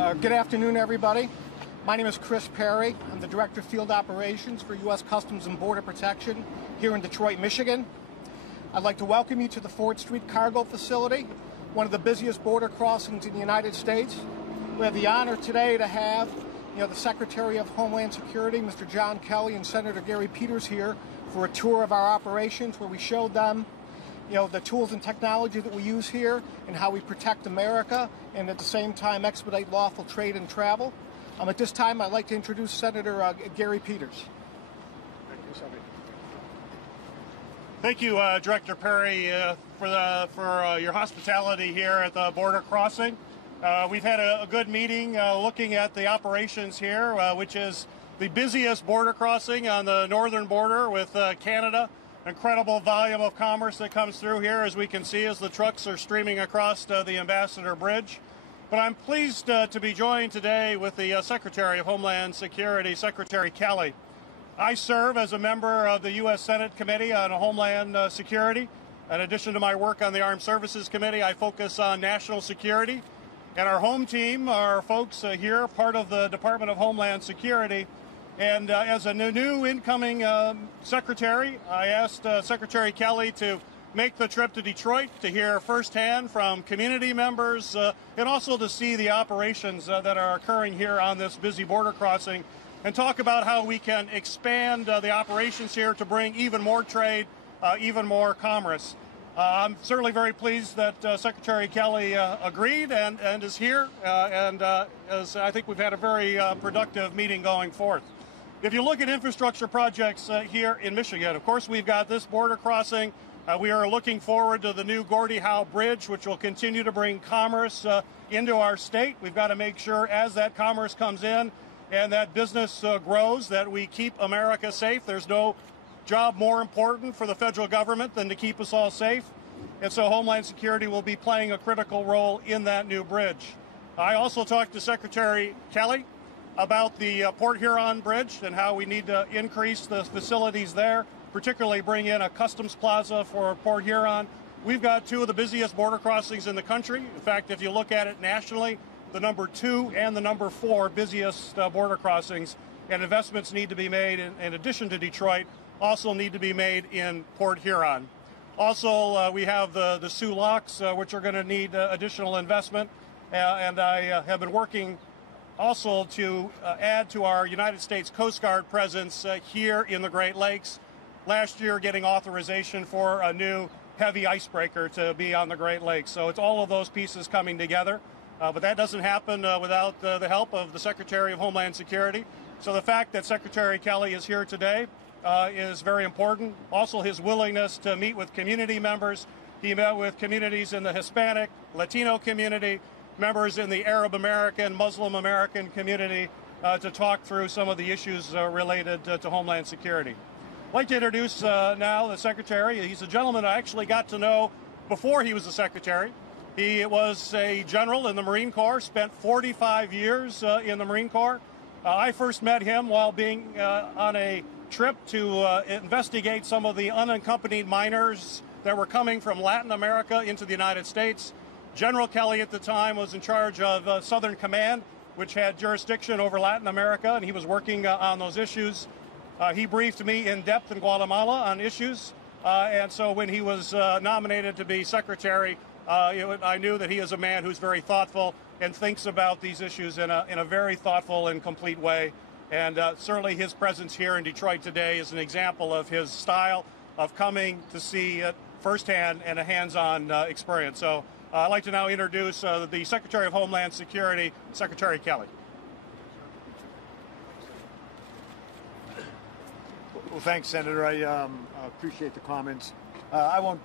Good afternoon, everybody. My name is Chris Perry. I'm the Director of Field Operations for U.S. Customs and Border Protection here in Detroit, Michigan. I'd like to welcome you to the Ford Street Cargo Facility, one of the busiest border crossings in the United States. We have the honor today to have the Secretary of Homeland Security, Mr. John Kelly, and Senator Gary Peters here for a tour of our operations where we showed them the tools and technology that we use here and how we protect America and at the same time expedite lawful trade and travel. At this time, I'd like to introduce Senator Gary Peters. Thank you, Senator. Thank you, Director Perry, for your hospitality here at the border crossing. We've had a good meeting looking at the operations here, which is the busiest border crossing on the northern border with Canada. Incredible volume of commerce that comes through here, as we can see, as the trucks are streaming across the Ambassador Bridge. But I'm pleased to be joined today with the Secretary of Homeland Security, Secretary Kelly. I serve as a member of the U.S. Senate Committee on Homeland Security. In addition to my work on the Armed Services Committee, I focus on national security. And our home team are folks here, part of the Department of Homeland Security. And as a new incoming secretary, I asked Secretary Kelly to make the trip to Detroit to hear firsthand from community members and also to see the operations that are occurring here on this busy border crossing and talk about how we can expand the operations here to bring even more trade, even more commerce. I'm certainly very pleased that Secretary Kelly agreed and is here, as I think we've had a very productive meeting going forth. If you look at infrastructure projects here in Michigan, of course, we've got this border crossing. We are looking forward to the new Gordie Howe Bridge, which will continue to bring commerce into our state. We've got to make sure as that commerce comes in and that business grows that we keep America safe. There's no job more important for the federal government than to keep us all safe. And so Homeland Security will be playing a critical role in that new bridge. I also talked to Secretary Kelly about the Port Huron Bridge and how we need to increase the facilities there, particularly bring in a customs plaza for Port Huron. We've got two of the busiest border crossings in the country. In fact, if you look at it nationally, the number 2 and the number 4 busiest border crossings, and investments need to be made in addition to Detroit, also need to be made in Port Huron. Also, we have the Soo Locks, which are going to need additional investment, and I have been working also to add to our United States Coast Guard presence here in the Great Lakes. Last year, getting authorization for a new heavy icebreaker to be on the Great Lakes. So it's all of those pieces coming together. But that doesn't happen without the help of the Secretary of Homeland Security. So the fact that Secretary Kelly is here today is very important. Also, his willingness to meet with community members. He met with communities in the Hispanic, Latino community, members in the Arab American, Muslim American community to talk through some of the issues related to Homeland Security. I'd like to introduce now the Secretary. He's a gentleman I actually got to know before he was a Secretary. He was a general in the Marine Corps, spent 45 years in the Marine Corps. I first met him while being on a trip to investigate some of the unaccompanied minors that were coming from Latin America into the United States. General Kelly at the time was in charge of Southern Command, which had jurisdiction over Latin America, and he was working on those issues. He briefed me in depth in Guatemala on issues, and so when he was nominated to be secretary, I knew that he is a man who's very thoughtful and thinks about these issues in a very thoughtful and complete way. And certainly his presence here in Detroit today is an example of his style of coming to see it firsthand and a hands-on experience. So I'd like to now introduce the Secretary of Homeland Security, Secretary Kelly. Well, thanks, Senator. I appreciate the comments. I won't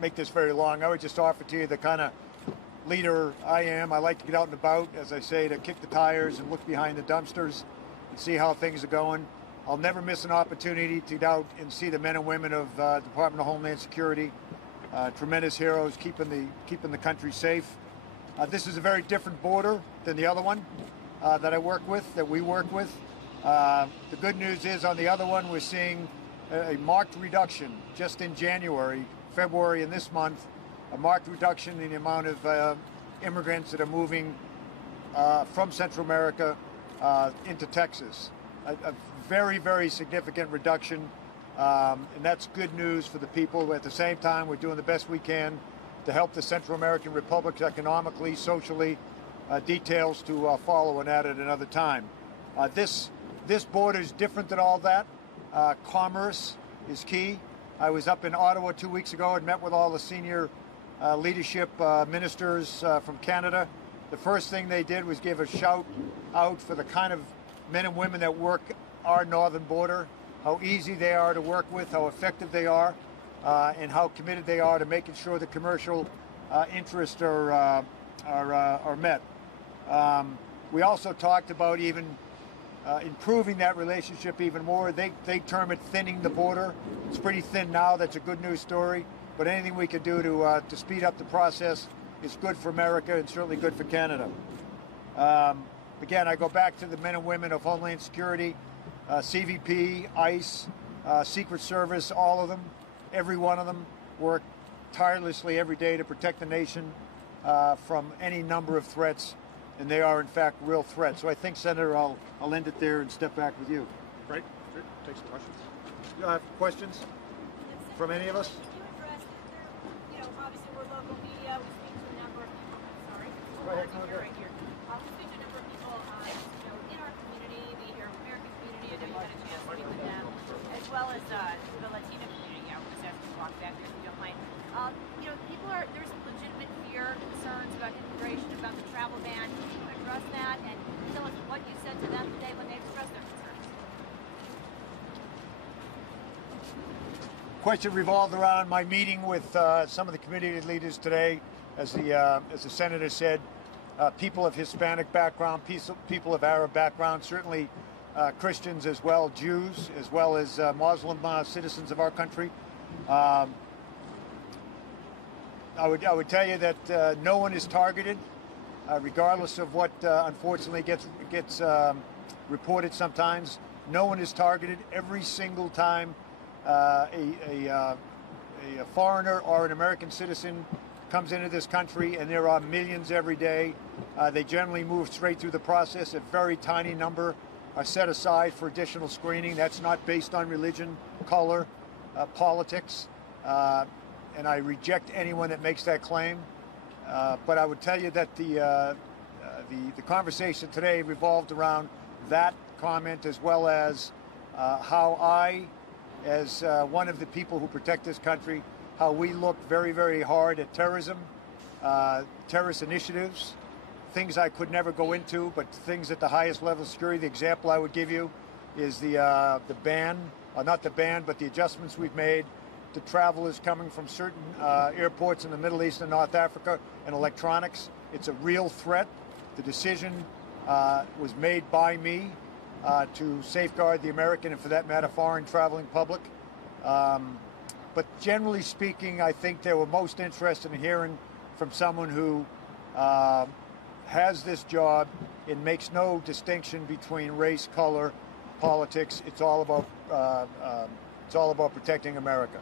make this very long. I would just offer to you the kind of leader I am. I like to get out and about, as I say, to kick the tires and look behind the dumpsters and see how things are going. I'll never miss an opportunity to get out and see the men and women of the Department of Homeland Security. Tremendous heroes keeping the country safe. This is a very different border than the other one that we work with. The good news is on the other one, we're seeing a marked reduction just in January, February, and this month, a marked reduction in the amount of immigrants that are moving from Central America into Texas. A very, very significant reduction, and that's good news for the people. At the same time, we're doing the best we can to help the Central American republics economically, socially. Details to follow and at another time. This border is different than all that. Commerce is key. I was up in Ottawa 2 weeks ago and met with all the senior leadership ministers from Canada. The first thing they did was give a shout out for the kind of men and women that work our northern border, how easy they are to work with, how effective they are, and how committed they are to making sure the commercial interests are met. We also talked about even improving that relationship even more. They term it thinning the border. It's pretty thin now. That's a good news story. But anything we could do to speed up the process is good for America and certainly good for Canada. Again, I go back to the men and women of Homeland Security, CVP, ICE, Secret Service, all of them, every one of them work tirelessly every day to protect the nation from any number of threats, and they are in fact real threats. So I think, Senator, I'll end it there and step back with you. Right. Sure. Take some questions. Questions from any of us? Obviously we're local media. We speak to a number of people. Sorry, Go ahead. right here. We speak to a number of people, in our community, the American community. I know you had a chance to meet with them, as well as the Latino community. I was asking to walk back there if you don't mind. There's legitimate fear, concerns about immigration, about the travel ban. Can you address that and tell us what you said to them today when they expressed their concerns? Question revolved around my meeting with some of the community leaders today. As the senator said, people of Hispanic background, people of Arab background, certainly Christians as well, Jews, as well as Muslim citizens of our country. I would tell you that no one is targeted, regardless of what unfortunately gets reported sometimes. No one is targeted. Every single time a foreigner or an American citizen comes into this country, and there are millions every day, they generally move straight through the process. A very tiny number are set aside for additional screening. That's not based on religion, color, politics, and I reject anyone that makes that claim. But I would tell you that the conversation today revolved around that comment, as well as how I, as one of the people who protect this country, how we look very, very hard at terrorism, terrorist initiatives, things I could never go into, but things at the highest level of security. The example I would give you is the ban, or not the ban, but the adjustments we've made to travelers coming from certain airports in the Middle East and North Africa, and electronics. It's a real threat. The decision was made by me to safeguard the American, and for that matter, foreign traveling public. But generally speaking, I think they were most interested in hearing from someone who has this job and makes no distinction between race, color, politics. It's all about protecting America.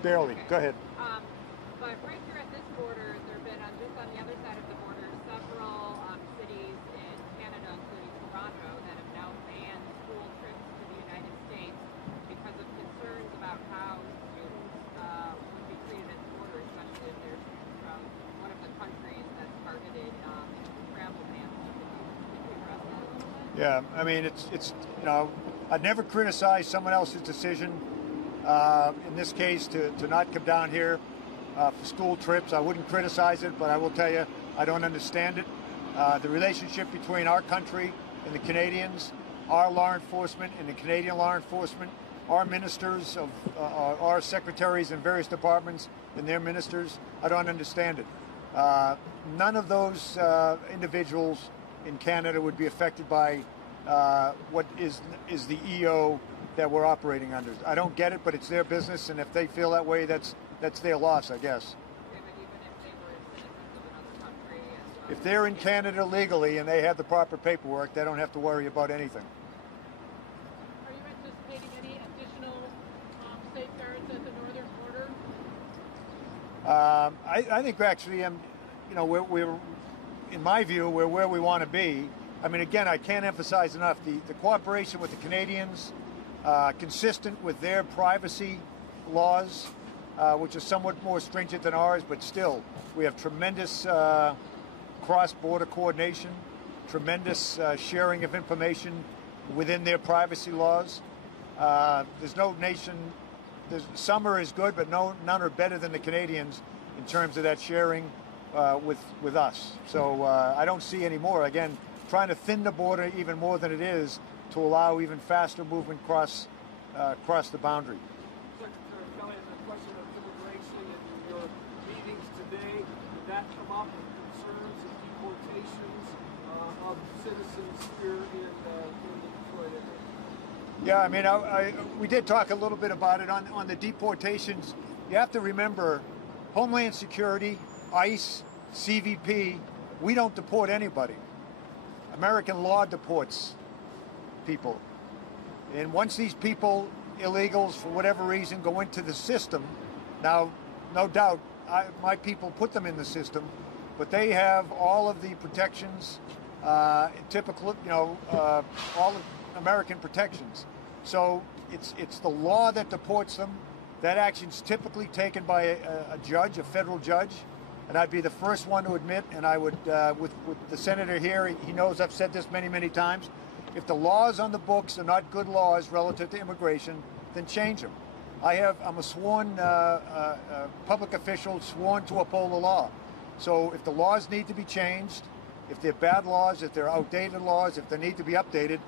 Barely. Go ahead. But right here at this border, there have been, just on the other side of the border, several cities in Canada, including Toronto, that have now banned school trips to the United States because of concerns about how students would be treated at the border, especially if they're from one of the countries that's targeted travel bans. Can you address that a little bit? Yeah, I mean, it's I'd never criticize someone else's decision. In this case, to not come down here for school trips. I wouldn't criticize it, but I will tell you, I don't understand it. The relationship between our country and the Canadians, our law enforcement and the Canadian law enforcement, our ministers, our secretaries in various departments and their ministers, I don't understand it. None of those individuals in Canada would be affected by what is the EO that we're operating under. I don't get it, but it's their business, and if they feel that way, that's their loss, I guess. But even if they were citizens of another country as If they're in Canada legally and they have the proper paperwork, they don't have to worry about anything. Are you anticipating any additional safeguards at the northern border? I think actually, we're in my view, we're where we want to be. I mean, again, I can't emphasize enough the cooperation with the Canadians, consistent with their privacy laws, which are somewhat more stringent than ours, but still, we have tremendous cross-border coordination, tremendous sharing of information within their privacy laws. There's no nation, some are as good, but none are better than the Canadians in terms of that sharing with us. So I don't see any more. Again, trying to thin the border even more than it is to allow even faster movement across the boundary. Secretary Kelly, the question of immigration in your meetings today, did that come up with concerns of deportations of citizens here in the Detroit area? Yeah, I mean, we did talk a little bit about it on the deportations. You have to remember, Homeland Security, ICE, CVP, we don't deport anybody. American law deports people. And once these people, illegals, for whatever reason, go into the system, now, no doubt, my people put them in the system, but they have all of the protections, typical, all of American protections. So it's the law that deports them. That action's typically taken by a judge, a federal judge. And I'd be the first one to admit, and I would, with the senator here, he knows I've said this many, many times, if the laws on the books are not good laws relative to immigration, then change them. I'm a sworn public official, sworn to uphold the law. So if the laws need to be changed, if they're bad laws, if they're outdated laws, if they need to be updated,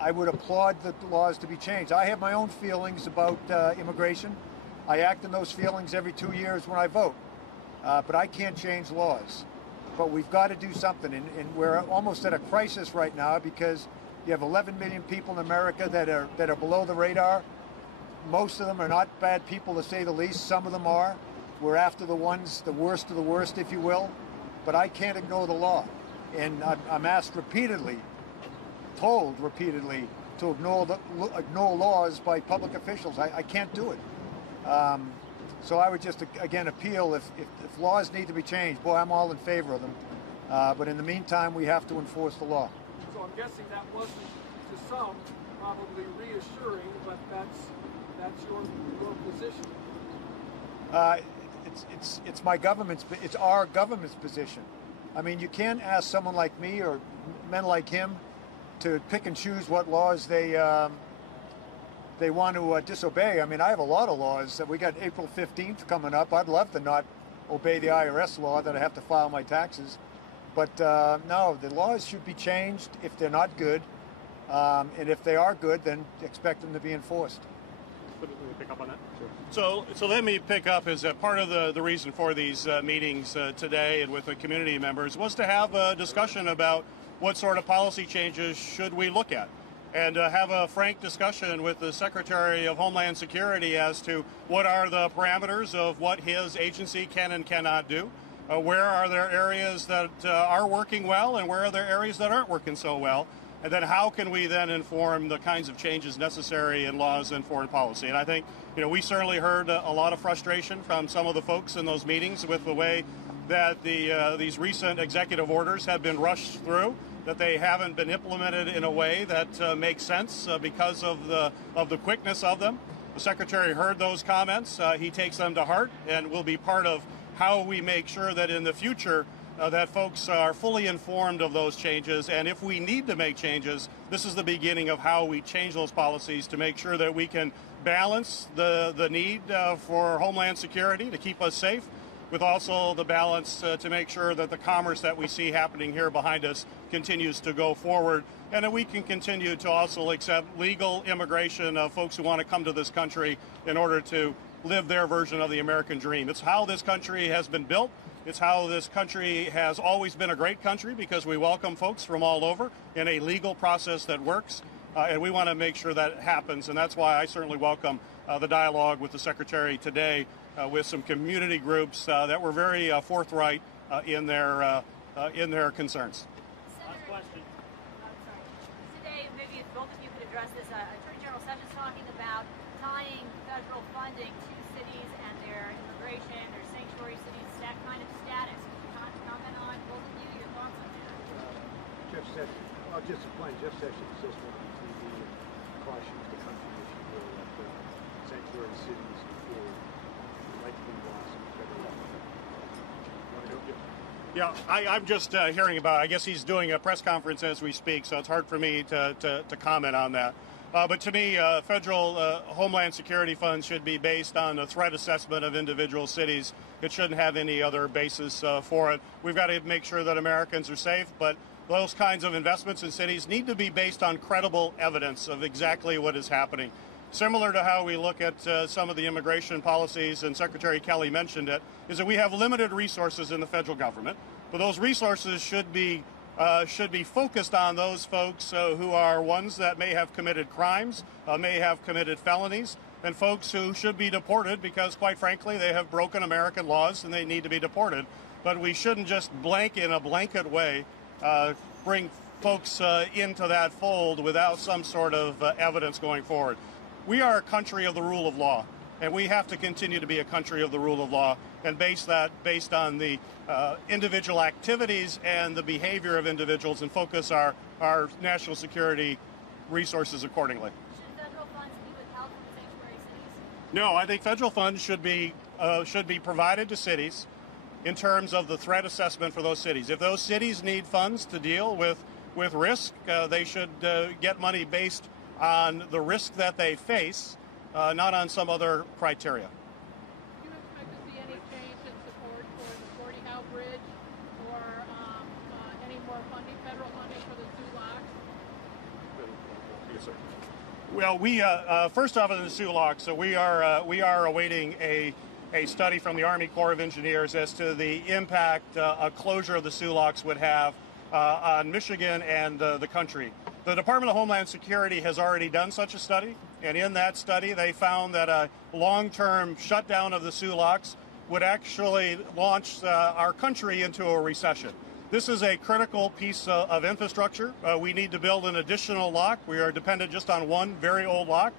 I would applaud the laws to be changed. I have my own feelings about immigration. I act on those feelings every 2 years when I vote. But I can't change laws. But we've got to do something. And we're almost at a crisis right now because you have 11 million people in America that are below the radar. Most of them are not bad people, to say the least. Some of them are. We're after the ones, the worst of the worst, if you will. But I can't ignore the law. And I'm asked repeatedly, told repeatedly, to ignore laws by public officials. I can't do it. So I would just, again, appeal if laws need to be changed. Boy, I'm all in favor of them. But in the meantime, we have to enforce the law. So I'm guessing that wasn't, to some, probably reassuring, but that's your position. It's my government's, it's our government's position. I mean, you can't ask someone like me or men like him to pick and choose what laws they want to disobey. I mean, I have a lot of laws. We got April 15th coming up. I'd love to not obey the IRS law that I have to file my taxes. But no, the laws should be changed if they're not good. And if they are good, then expect them to be enforced. Let me pick up on that. Sure. So let me pick up as part of the reason for these meetings today and with the community members was to have a discussion about what sort of policy changes should we look at, and have a frank discussion with the Secretary of Homeland Security as to what are the parameters of what his agency can and cannot do. Where are there areas that are working well, and where are there areas that aren't working so well? And then how can we then inform the kinds of changes necessary in laws and foreign policy? And I think, we certainly heard a lot of frustration from some of the folks in those meetings with the way that these recent executive orders have been rushed through, that they haven't been implemented in a way that makes sense because of the quickness of them. The Secretary heard those comments. He takes them to heart and will be part of how we make sure that in the future that folks are fully informed of those changes. And if we need to make changes, this is the beginning of how we change those policies to make sure that we can balance the need for Homeland Security to keep us safe, with also the balance to make sure that the commerce that we see happening here behind us continues to go forward, and that we can continue to also accept legal immigration of folks who want to come to this country in order to live their version of the American dream. It's how this country has been built. It's how this country has always been a great country, because we welcome folks from all over in a legal process that works, and we want to make sure that happens. And that's why I certainly welcome the dialogue with the Secretary today with some community groups that were very forthright in their in their concerns. Senator, sorry. Today, maybe if both of you could address this, Attorney General Sessions talking about tying federal funding to cities and their immigration or sanctuary cities, that kind of status. Can you comment on, both of you, your thoughts on that? Jeff Sessions, just a point. Jeff Sessions just went on TV and cautioned the country, if you will, that the sanctuary cities will likely lost federal funding. Yeah, I'm just hearing about, I guess he's doing a press conference as we speak, so it's hard for me to comment on that. But to me, federal Homeland Security funds should be based on a threat assessment of individual cities. It shouldn't have any other basis for it. We've got to make sure that Americans are safe, but those kinds of investments in cities need to be based on credible evidence of exactly what is happening. Similar to how we look at some of the immigration policies, and Secretary Kelly mentioned it, is that we have limited resources in the federal government, but those resources should be focused on those folks who are ones that may have committed crimes, may have committed felonies, and folks who should be deported because, quite frankly, they have broken American laws and they need to be deported. But we shouldn't just in a blanket way bring folks into that fold without some sort of evidence going forward. We are a country of the rule of law, and we have to continue to be a country of the rule of law and based on the individual activities and the behavior of individuals, and focus our national security resources accordingly. Should federal funds be withheld from sanctuary cities? No, I think federal funds should be provided to cities in terms of the threat assessment for those cities. If those cities need funds to deal with risk, they should get money based on the risk that they face, not on some other criteria. Do you expect to see any change in support for the Gordie Howe Bridge or any more federal funding for the Sulaks? Yes, sir. Well, we first off in the Sulaks, so we are awaiting a study from the Army Corps of Engineers as to the impact a closure of the Sulaks would have on Michigan and the country. The Department of Homeland Security has already done such a study, and in that study they found that a long-term shutdown of the Sulaks would actually launch our country into a recession. This is a critical piece of infrastructure. We need to build an additional lock. We are dependent just on one very old lock.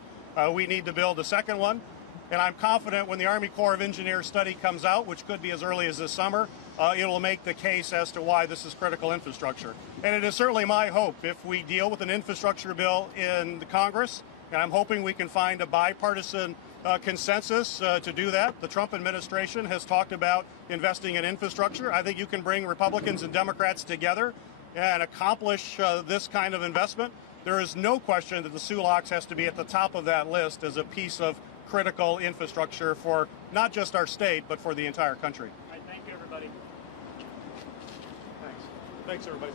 We need to build a second one. And I'm confident when the Army Corps of Engineers study comes out, which could be as early as this summer, it will make the case as to why this is critical infrastructure. And it is certainly my hope, if we deal with an infrastructure bill in the Congress, and I'm hoping we can find a bipartisan consensus to do that. The Trump administration has talked about investing in infrastructure. I think you can bring Republicans and Democrats together and accomplish this kind of investment. There is no question that the Sulaks has to be at the top of that list as a piece of critical infrastructure for not just our state, but for the entire country. All right, thank you, everybody. Thanks, everybody.